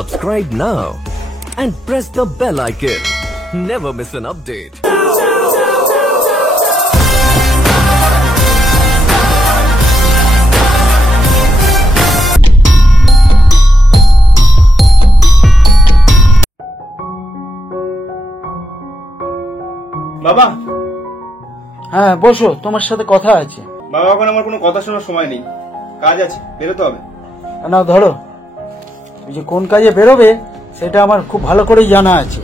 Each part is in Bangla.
Subscribe now and press the bell icon. Never miss an update. বাবা, হ্যাঁ বসো, তোমার সাথে কথা আছে। বাবা এখন আমার কোনো কথা শোনার সময় নেই, কাজ আছে, বেরোতে হবে। না ধরো, ওই যে কোন কাজে বেরোবে সেটা আমার খুব ভালো করেই জানা আছে।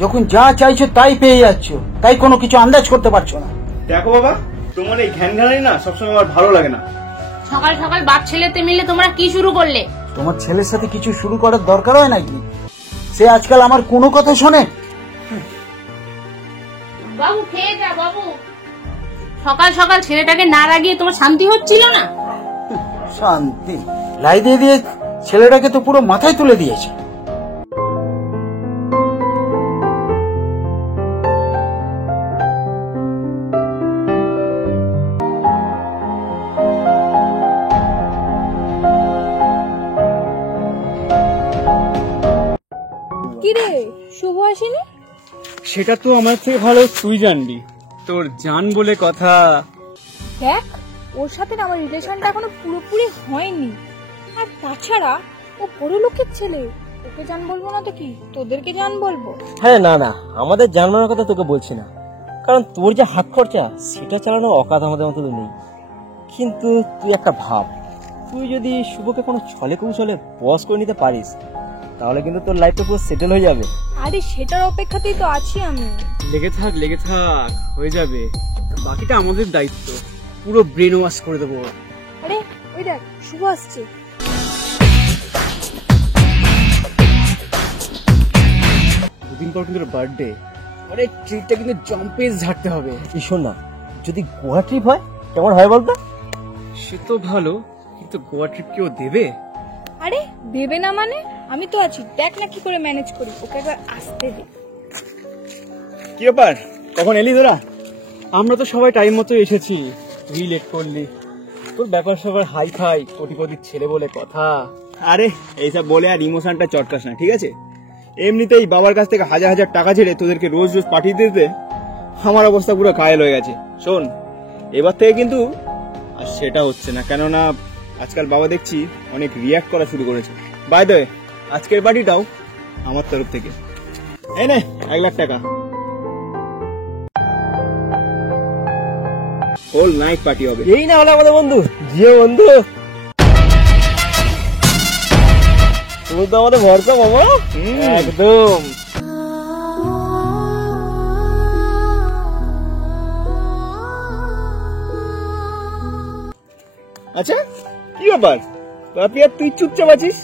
যখন যা চাইছো তাই পেয়ে যাচ্ছ, তাই কোনো কিছু আন্দাজ করতে পারছো না। দেখো বাবা, তোমার এই ঘ্যানঘ্যানানি না সবসময় আমার ভালো লাগে না। সকাল সকাল বাপ ছেলেতে মিলে তোমরা কি শুরু করলে? তোমার ছেলের সাথে কিছু শুরু করার দরকার হয় নাকি? সে আজকাল আমার কোনো কথা শোনে? বাবু খেয়ে যা বাবু। সকাল সকাল ছেলেটাকে না রাগিয়ে তোমার শান্তি হচ্ছিল না? শান্তি লাই দিয়ে দিয়ে ছেলেটাকে তো পুরো মাথায় তুলে দিয়েছে। কিরে শুভ আসেনি? সেটা তো আমার থেকে ভালো তুই জানবি, তোর জান বলে কথা। দেখ, ওর সাথে না আমার রিলেশনটা এখনো পুরোপুরি হয়নি। আর তাছাড়া ও বড় লোকের ছেলে, ওকে জান বলবো না তো কি তোদেরকে জান বলবো? হ্যাঁ না না, আমাদের জানানোর কথা তোকে বলছি না, কারণ তোর যে হাত খরচা সেটা চালানো অকাত আমাদের মতো নেই। কিন্তু তুই একটা ভাব, তুই যদি শুভকে কোনো ছলে কৌশলে বস করে নিতে পারিস তাহলে কিন্তু তোর লাইফটা পুরো সেটেল হয়ে যাবে। আরে সেটার অপেক্ষাতেই তো আছি আমি। লেগে থাক, হয়ে যাবে। বাকিটা আমাদের দায়িত্ব, পুরো ব্রেন ওয়াশ করে দেবো। আরে ওই দেখ, শুভ আসছে। দুদিন পর কিন্তু বার্থডে, আরে ট্রিটটা কিন্তু জম্পেস ঝাড়তে হবে। এই শোন না, যদি গোয়া ট্রিপ হয় কেমন হয় বলতো? সে তো ভালো, কিন্তু গোয়া ট্রিপ কেউ দেবে? আরে দেবে না মানে? আমি তো আছি, দেখ না কি করে ম্যানেজ করি। ওকে একবার আসতে দে। কি ব্যাপার, কখন এলি তোরা? আমরা তো সবাই টাইম মতো এসেছি, তুই লেট করলি। তোর ব্যাপার সবার হাই ফাই কোটিপতির ছেলে বলে কথা। আরে এইসব বলে আর ইমোশনটা চটকাস না, ঠিক আছে? এমনিতেই বাবার কাছ থেকে হাজার হাজার টাকা ছেড়ে তোদেরকে রোজ রোজ পাঠিয়ে দিতে আমার অবস্থা পুরো কায়েল হয়ে গেছে। শোন, এবার থেকে কিন্তু আর সেটা হচ্ছে না, কেননা আজকাল বাবা দেখছি অনেক রিয়াক্ট করা শুরু করেছে। বাই দ্য ওয়ে, আজকের পার্টিটাও আমার তরফ থেকে। এই নে 1 লাখ টাকা, হোল নাইট পার্টি হবে। এই না হলে আমাদের বন্ধু, জিও বন্ধু, তুমি তো আমাদের ভরসা মামা। একদম। আচ্ছা কি ব্যাপার বাপি, আর তুই চুপচাপ আছিস?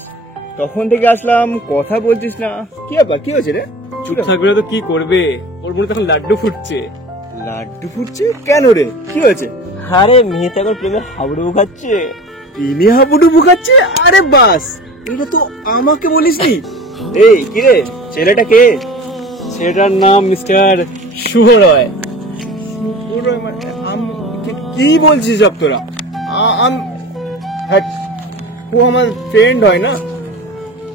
তখন থেকে আসলাম, কথা বলছিস না, কি ব্যাপার, কি হয়েছে রে? চুপ থাকবে তো কি করবে, ওর মনে তখন লাড্ডু ফুটছে। লাড্ডু ফুটছে কেন রে, কি হয়েছে? আরে মেয়ে তো এখন প্রেমে হাবুডুবু খাচ্ছে। প্রেমে হাবুডুবু খাচ্ছে? আরে বাস, এটা তো আমাকে বলিসনি। এই কি রে, ছেলেটা কে? ছেলেটার নাম মিস্টার শুভ রয়। শুভ রয় মানে কি বলছিস সব তোরা? ও আমার ফ্রেন্ড হয় না?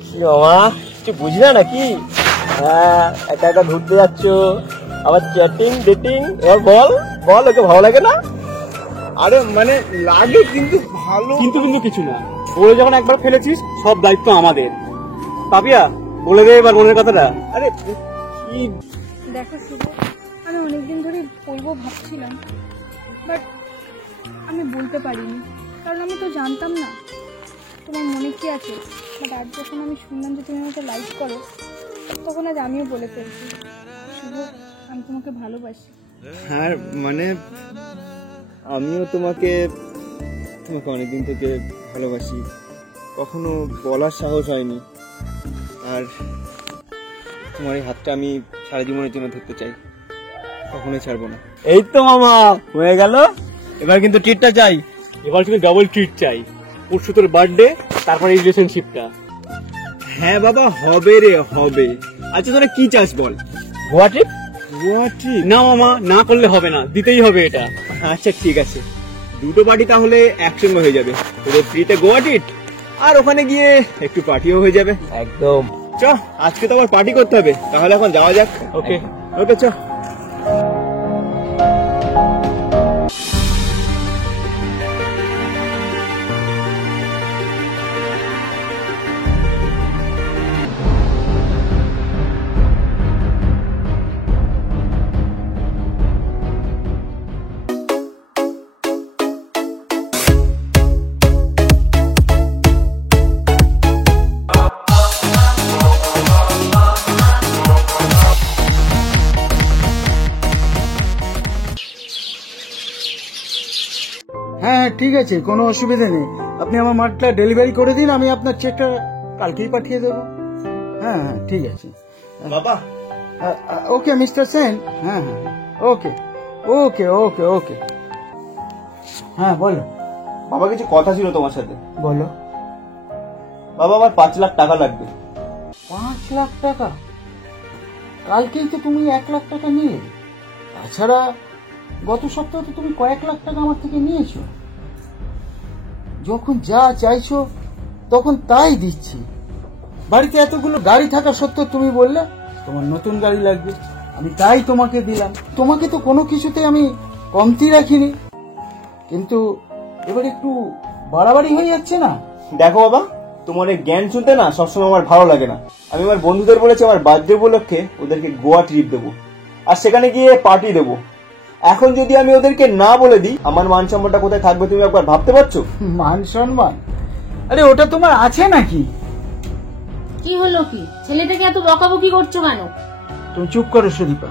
কি মামা, কিছু বুঝি না নাকি? হ্যাঁ, একা একা ঘুরতে যাচ্ছ, আবার চ্যাটিং ডেটিং, এবার বল বল, ওকে ভালো লাগে না? আরে মানে লাগে, কিন্তু ভালো কিন্তু কিছু না। বলে যখন একবার ফেলেছিস সব দায়িত্ব আমাদের। পাপিয়া বলে দে এবার মনের কথাটা। আরে কি দেখো শুভ, আমি অনেকদিন ধরে বলবো ভাবছিলাম, বাট আমি বলতে পারিনি, কারণ আমি তো জানতাম না তোমার মনে কি আছে। বাট আজ যখন আমি শুনলাম যে তুমি আমাকে লাইক করো, তখন আজ আমিও বলে ফেলছি, শুভ আমি তোমাকে ভালোবাসি। হ্যাঁ মানে আমিও তোমাকে অনেকদিন থেকে ভালোবাসি, কখনো বলার সাহস হয়নি। আর তোমার এই হাতটা আমি সারা জীবনের জন্য ধরতে চাই, কখনোই ছাড়বো না। এই তো মামা হয়ে গেল, এবার কিন্তু ট্রিটটা চাই, এবার কিন্তু ডাবল ট্রিট চাই। পরশু তোর বার্থডে, তারপরে এই রিলেশনশিপটা। হ্যাঁ বাবা, হবে রে হবে। আচ্ছা তোরা কি চাস বল? গোয়া ট্রিপ? গোয়া ট্রিপ না মামা, না করলে হবে না, দিতেই হবে এটা। আচ্ছা ঠিক আছে, দুটো পার্টি তাহলে একসঙ্গে হয়ে যাবে। তোদের ফ্রিতে গোয়া ট্রিট আর ওখানে গিয়ে একটু পার্টিও হয়ে যাবে। একদম। চ, আজকে তো আবার পার্টি করতে হবে, তাহলে এখন যাওয়া যাক। ওকে ওকে, চ। হ্যাঁ ঠিক আছে, কোনো অসুবিধা নেই। আপনি আমার মালটা ডেলিভারি করে দিন, আমি আপনার চেকটা কালকেই পাঠিয়ে দেবো। হ্যাঁ হ্যাঁ ঠিক আছে। বাবা, ওকে মিস্টার সেন। হ্যাঁ হ্যাঁ ওকে ওকে ওকে ওকে। হ্যাঁ বলো। বাবা কিছু কথা ছিল তোমার সাথে। বলো। বাবা, আমার 5 লাখ টাকা লাগবে। 5 লাখ টাকা? কালকেই তো তুমি 1 লাখ টাকা নিয়ে, তাছাড়া গত সপ্তাহে তো তুমি কয়েক লাখ টাকা আমার থেকে নিয়েছো। যখন যা চাইছো তখন তাই দিচ্ছি। বাড়িতে এতগুলো গাড়ি থাকা সত্ত্বেও তুমি বললে তোমার নতুন গাড়ি লাগবে, আমি তাই তোমাকে দিলাম। তোমাকে তো কোনো কিছুতে আমি কমতি রাখিনি, কিন্তু এবার একটু বাড়াবাড়ি হয়ে যাচ্ছে না? দেখো বাবা, তোমার এই জ্ঞান শুনতে না সবসময় আমার ভালো লাগে না। আমি আমার বন্ধুদের বলেছি আমার বার্থডে উপলক্ষে ওদেরকে গোয়া ট্রিপ দেবো, আর সেখানে গিয়ে পার্টি দেবো। এখন যদি আমি ওদেরকে না বলে দিই, আমার মান সম্মানটা কোথায় থাকবে তুমি একবার ভাবতে পারছো? মান সম্মান? আরে ওটা তোমার আছে নাকি? কি হলো কি? ছেলেটাকে এত বকাবকি করছো কেন? তুমি চুপ করো সুদীপা,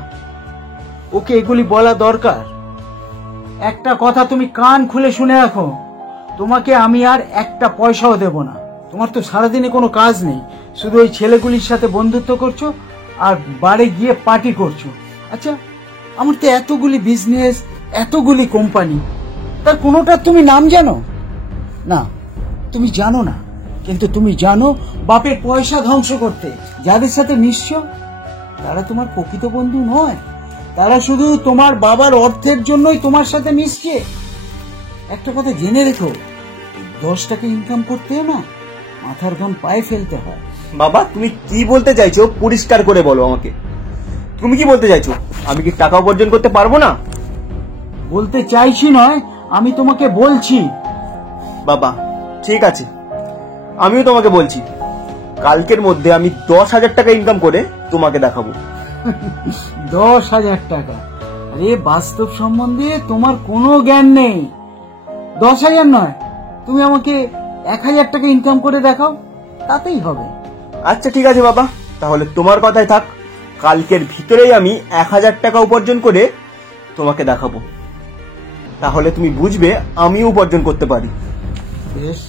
ওকে এগুলি বলা দরকার? একটা কথা তুমি কান খুলে শুনে রাখো, তোমাকে আমি আর একটা পয়সাও দেব না। তোমার তো সারাদিনে কোনো কাজ নেই, শুধু ওই ছেলেগুলির সাথে বন্ধুত্ব করছো আর বাড়ি গিয়ে পার্টি করছো। আচ্ছা, আমার তো এতগুলি বিজনেস, এতগুলি কোম্পানি, তার কোনোটার তুমি নাম জানো? না, তুমি জানো না, কিন্তু তুমি জানো বাপের পয়সা ধ্বংস করতে যাদের সাথে মিশছো তারা তোমার প্রকৃত বন্ধু নয়, তারা শুধু তোমার বাবার অর্থের জন্যই তোমার সাথে মিশছে। একটা কথা জেনে রেখো, 10 টাকা ইনকাম করতেও না মাথার ঘাম পায়ে ফেলতে হয়। বাবা, তুমি কি বলতে চাইছো পরিষ্কার করে বলো আমাকে। তুমি কি বলতে চাইছো? আমি কি টাকা উপার্জন করতে পারবো না? বলতে চাইছি নয়, আমি তোমাকে বলছি। বাবা ঠিক আছে, আমিও তোমাকে বলছি, কালকের মধ্যে আমি 10,000 টাকা ইনকাম করে তোমাকে দেখাবো। 10,000 টাকা? আরে বাস্তব সম্বন্ধে তোমার কোনো জ্ঞান নেই। 10,000 নয়, তুমি আমাকে 1,000 টাকা ইনকাম করে দেখাও, তাতেই হবে। আচ্ছা ঠিক আছে বাবা, তাহলে তোমার কথাই থাক, কালকের ভিতরেই আমি 1,000 টাকা উপার্জন করে তোমাকে দেখাবো, তাহলে তুমি বুঝবে আমিও উপার্জন করতে পারি। বেশ।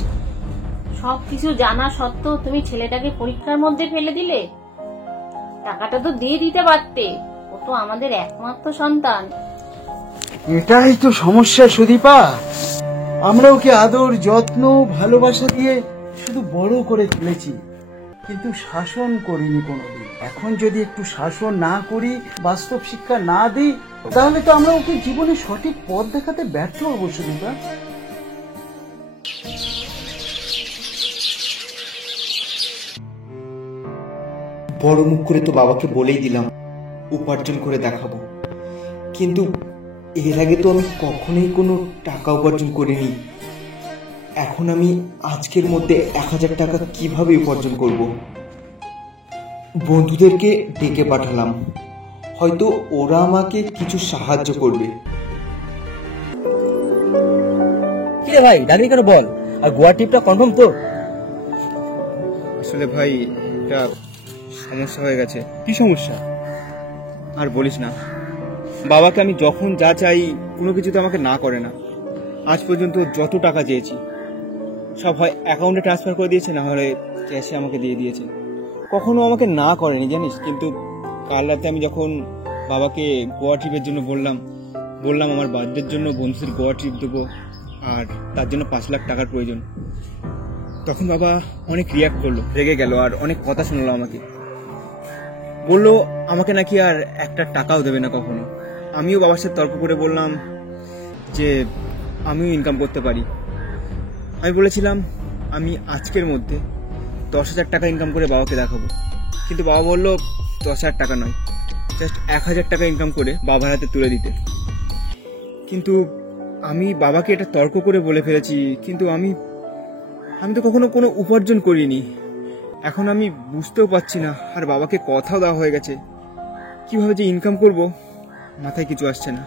সবকিছু জানা সত্ত্বেও তুমি ছেলেটাকে পরীক্ষার মধ্যে ফেলে দিলে। টাকাটা তো দিয়ে দিতে পারতে, ও তো আমাদের একমাত্র সন্তান। এটাই তো সমস্যা সুদীপা, আমরা ওকে আদর যত্ন ভালোবাসা দিয়ে শুধু বড় করে তুলেছি, কিন্তু শাসন করিনি কোনোদিন। এখন যদি একটু শাসন না করি, বাস্তব শিক্ষা না দিই, তাহলে তো আমরা ওকে জীবনে সঠিক পথ দেখাতে ব্যর্থ হবো সুদীপা। বড় মুখ করে তো বাবাকে বলেই দিলাম উপার্জন করে দেখাবো, কিন্তু এর আগে তো আমি কখনোই কোনো টাকা উপার্জন করিনি। এখন আমি আজকের মধ্যে 1,000 টাকা কিভাবে উপার্জন করব? বন্ধুদেরকে ডেকে পাঠালাম, হয়তো ওরা আমাকে কিছু সাহায্য করবে। কি রে ভাই, ডাকলি কেন বল? আর গোয়া ট্রিপটা কনফার্ম তো? আসলে ভাই একটা সমস্যা হয়ে গেছে। কি সমস্যা? আর বলিস না, বাবাকে আমি যখন যা চাই কোনো কিছুতে আমাকে না করে না। আজ পর্যন্ত যত টাকা চেয়েছি সব হয় অ্যাকাউন্টে ট্রান্সফার করে দিয়েছে, না হলে ক্যাশে আমাকে দিয়ে দিয়েছে, কখনো আমাকে না করেনি জানিস। কিন্তু কাল রাতে আমি যখন বাবাকে গোয়া ট্রিপের জন্য বললাম আমার বার্থডের জন্য বন্ধুদের গোয়া ট্রিপ দেবো আর তার জন্য 5 লাখ টাকার প্রয়োজন, তখন বাবা অনেক রিয়াক্ট করলো, রেগে গেল আর অনেক কথা শোনালো আমাকে। বললো আমাকে নাকি আর একটা টাকাও দেবে না কখনো। আমিও বাবার সাথে তর্ক করে বললাম যে আমিও ইনকাম করতে পারি। আমি বলেছিলাম আমি আজকের মধ্যে 10,000 টাকা ইনকাম করে বাবাকে দেখাবো। কিন্তু বাবা বললো 10,000 টাকা নয়, জাস্ট 1,000 টাকা ইনকাম করে বাবার হাতে তুলে দিতে। কিন্তু আমি বাবাকে এটা তর্ক করে বলে ফেলেছি, কিন্তু আমি তো কখনো কোনো উপার্জন করিনি। এখন আমি বুঝতেও পারছি না, আর বাবাকে কথাও দেওয়া হয়ে গেছে, কিভাবে যে ইনকাম করব মাথায় কিছু আসছে না।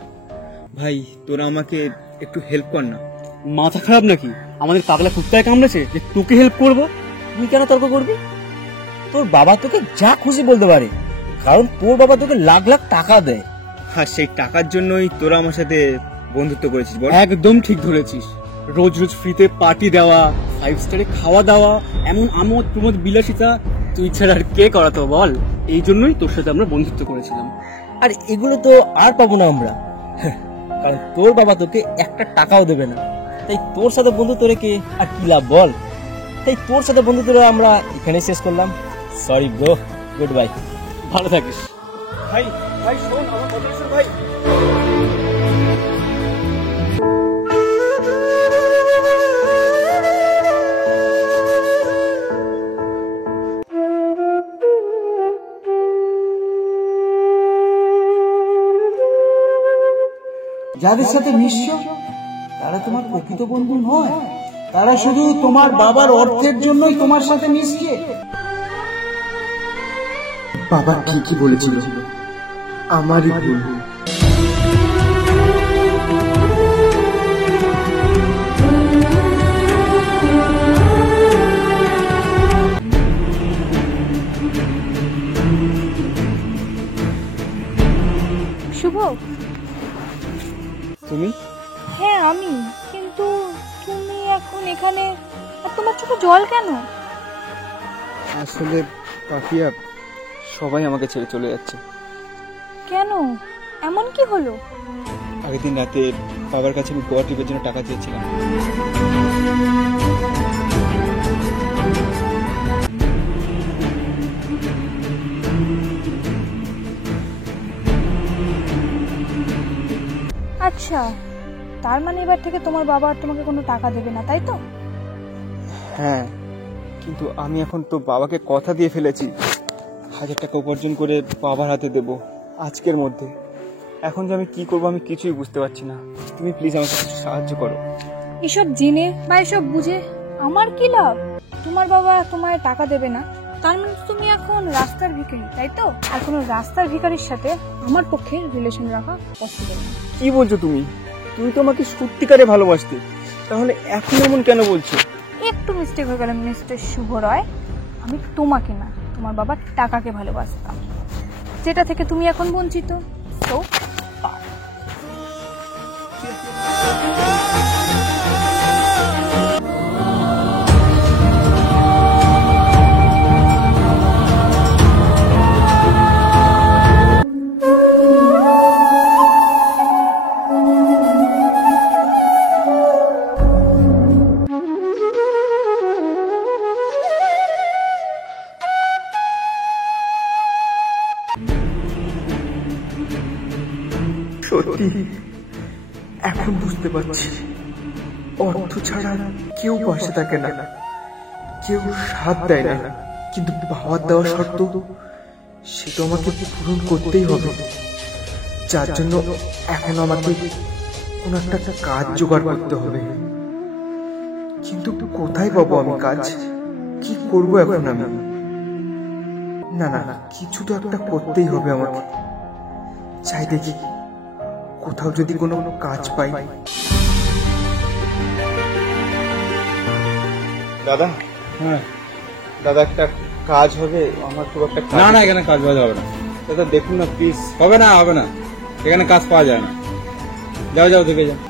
ভাই তোরা আমাকে একটু হেল্প কর না। মাথা খারাপ নাকি? আমাদের পাগলা কুত্তায় কামড়েছে যে তোকে হেল্প করব? তুই কেন তর্ক করবি? তোর বাবা তোকে যা খুশি বলতে পারে, কারণ তোর বাবা তোকে লাখ লাখ টাকা দেয়। আর সেই টাকার জন্যই তোরা আমার সাথে বন্ধুত্ব করেছিস বল? একদম ঠিক ধরেছিস। রোজ রোজ ফ্রিতে পার্টি দেওয়া, 5 স্টারে খাওয়া দাওয়া, এমন আমোদ প্রমোদ বিলাসিতা তুই ছাড়া আর কে করাতো বল? এই জন্যই তোর সাথে আমরা বন্ধুত্ব করেছিলাম। আর এগুলো তো আর পাবো না আমরা, কারণ তোর বাবা তোকে একটা টাকাও দেবে না। তাই তোর সাথে বন্ধুত্ব রেখে আর কি লাভ বল? তাই তোর সাথে বন্ধুত্ব আমরা এখানে শেষ করলাম। Sorry bro, good bye. ভালো থাকিস। ভাই ভাই শোন আমার কথা শোন ভাই। যাদের সাথে মিশছো তারা তোমার প্রকৃত বন্ধু নয়, তারা শুধু তোমার বাবার অর্থের জন্যই তোমার সাথে মিশছে। বাবা ঠিকই বলেছিল, আমারই ভুল। শুভ, তুমি? হ্যাঁ আমি। কিন্তু তুমি এখন এখানে, আর তোমার চোখে জল কেন? আসলে পাপিয়া, সবাই আমাকে ছেড়ে চলে যাচ্ছে। কেন? এমন কি হলো? আগের দিন রাতে বাবার কাছে আমি গোয়া ট্রিপের জন্য টাকা চেয়েছিলাম। আচ্ছা, তার মানে এবার থেকে তোমার বাবা আর তোমাকে কোনো টাকা দেবে না, তাই তো? হ্যাঁ, কিন্তু আমি এখন তো বাবাকে কথা দিয়ে ফেলেছি, 1,000 টাকা উপার্জন করে বাবার হাতে দেব আজকের মধ্যে। এখন যে আমি কি করবো আমি কিছুই বুঝতে পারছি না। তুমি প্লিজ আমাকে কিছু সাহায্য করো। এসব জেনে বা এসব বুঝে আমার কি লাভ? তোমার বাবা তোমায় টাকা দেবে না, তার মানে তুমি এখন রাস্তার ভিখারি, তাই তো? আর কোনো রাস্তার ভিখারির সাথে আমার পক্ষে রিলেশন রাখা পসিবল না। কি বলছো তুমি? তুমি তো আমাকে সত্যিকারে ভালোবাসতে, তাহলে এখন এমন কেন বলছো? একটু মিস্টেক হয়ে গেল মিস্টার শুভ রয়। আমি তোমাকে না, তোমার বাবার টাকাকে ভালোবাসতাম, যেটা থেকে তুমি এখন বঞ্চিত। তো সত্যি এখন বুঝতে পারছি, অর্থ ছাড়া কেউ পাশে থাকে না, কেউ সাথ দেয় না, কিন্তু বাবার দেওয়া শর্ত সে তো আমাকে পূরণ করতেই হবে। যার জন্য এখন আমাকে কোনো একটা কাজ জোগাড় করতে হবে। কিন্তু কোথায় পাবো আমি কাজ? কি করবো এখন আমি? না না না, কিছু তো একটা করতেই হবে আমাকে। চাই দেখি কোথাও যদি কোনো কাজ পাই। দাদা, হ্যাঁ, দাদা একটা কাজ হবে আমার, খুব একটা না না, এখানে কাজ বাজ হবে না। দাদা দেখুন না প্লিজ। হবে না, হবে না, এখানে কাজ পাওয়া যায় না। যাও যাও, থেকে যাও।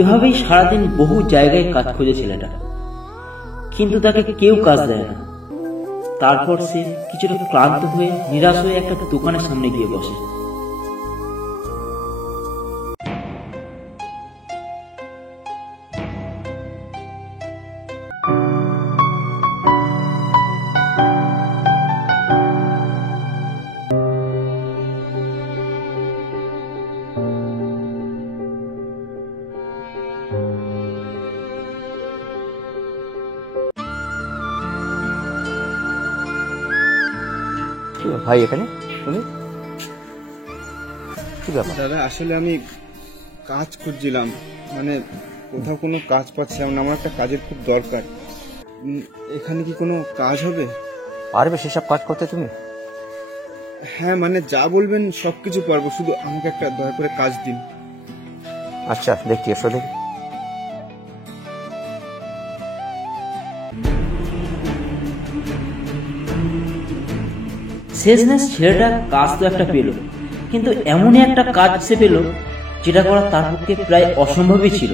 এভাবেই সারাদিন বহু জায়গায় কাজ খোঁজে ছেলেটা, কিন্তু তাকে কেউ কাজ দেয় না। তারপর সে কিছুটা ক্লান্ত হয়ে নিরাশ হয়ে একটা দোকানের সামনে গিয়ে বসে। ভাই এখানে তুমি কি ব্যাপার? দাদা আসলে আমি কাজ খুঁজছিলাম, মানে কোথাও কোনো কাজ পাচ্ছিলাম না, আমার একটা কাজের খুব দরকার। এখানে কি কোনো কাজ হবে? পারবে সেসব কাজ করতে তুমি? হ্যাঁ মানে যা বলবেন সবকিছু পারবো, শুধু আমাকে একটা দয়া করে কাজ দিন। আচ্ছা দেখছি, এসো দেখি। শেষমেশ ছেলেটা কাজ তো একটা পেল, কিন্তু এমনই একটা কাজ সে পেল যেটা করা তার পক্ষে প্রায় অসম্ভবই ছিল।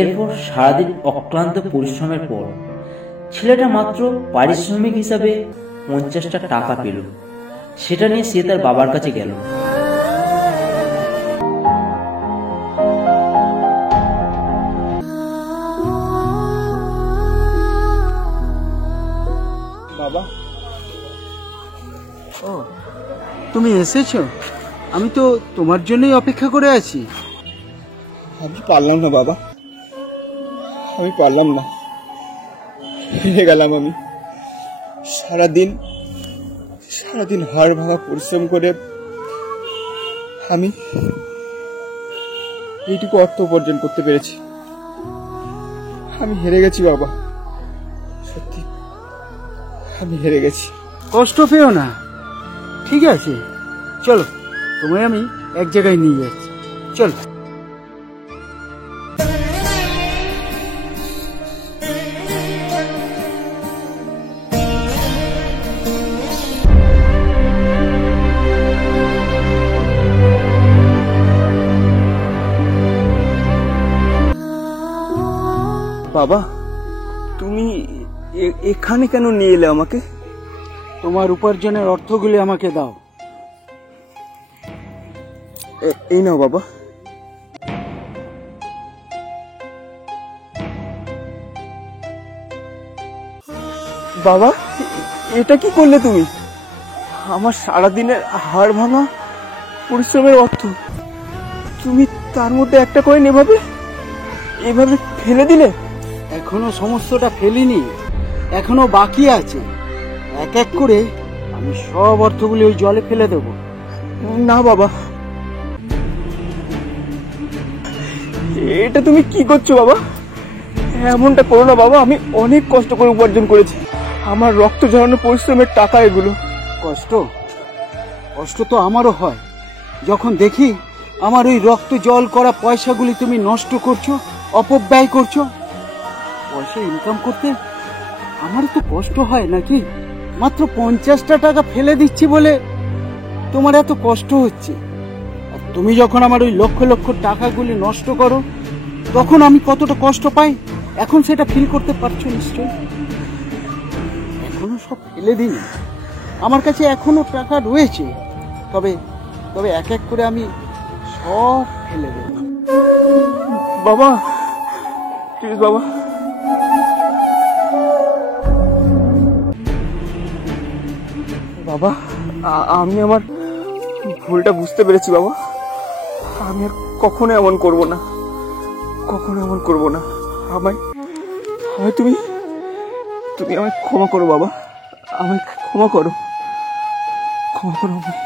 এরপর সারাদিন অক্লান্ত পরিশ্রমের পর ছেলেটা মাত্র পারিশ্রমিক হিসাবে 50টা টাকা পেল। সেটা নিয়ে সে তার বাবার কাছে গেল। বাবা, ও তুমি এসেছো? আমি তো তোমার জন্যই অপেক্ষা করে আছি। আমি পারলাম না বাবা, আমি পারলাম না, হেরে গেলাম আমি। সারাদিন হাড় ভাঙা পরিশ্রম করে আমি এইটুকু অর্থ উপার্জন করতে পেরেছি। আমি হেরে গেছি বাবা, সত্যি আমি হেরে গেছি। কষ্ট পেও না, ঠিক আছে, চলো তোমায় আমি এক জায়গায় নিয়ে যাচ্ছি, চলো। বাবা, তুমি এখানে কেন নিয়ে এলে আমাকে? তোমার উপার্জনের অর্থগুলি আমাকে দাও। এই নাও বাবা। বাবা, এটা কি করলে তুমি? আমার সারাদিনের হাড় ভাঙা পরিশ্রমের অর্থ তুমি তার মধ্যে একটা কয়েন এভাবে ফেলে দিলে? এখনো সমস্তটা ফেলিনি, এখনো বাকি আছে। এক এক করে আমি সব অর্থগুলি ওই জলে ফেলে দেব। না বাবা, এটা তুমি কি করছো বাবা? এমনটা করো না বাবা, আমি অনেক কষ্ট করে উপার্জন করেছি, আমার রক্ত ঝরানো পরিশ্রমের টাকা এগুলো। কষ্ট কষ্ট তো আমারও হয় যখন দেখি আমার ওই রক্ত জল করা পয়সাগুলি তুমি নষ্ট করছো, অপব্যয় করছো। পয়সা ইনকাম করতে আমারও তো কষ্ট হয় নাকি? মাত্র 50টা টাকা ফেলে দিচ্ছি বলে তোমার এত কষ্ট হচ্ছে, আর তুমি যখন আমার ওই লক্ষ লক্ষ টাকাগুলি নষ্ট করো তখন আমি কতটা কষ্ট পাই এখন সেটা ফিল করতে পারছো নিশ্চয়। এখনো সব ফেলে দিই, আমার কাছে এখনো টাকা রয়েছে, তবে তবে এক এক করে আমি সব ফেলে দেব। বাবা প্লিজ বাবা, বাবা আমি আমার ভুলটা বুঝতে পেরেছি বাবা, আমি আর কখনো এমন করব না, কখনো এমন করব না। আমায় তুমি আমায় ক্ষমা করো বাবা, আমায় ক্ষমা করো, ক্ষমা করো আমায়।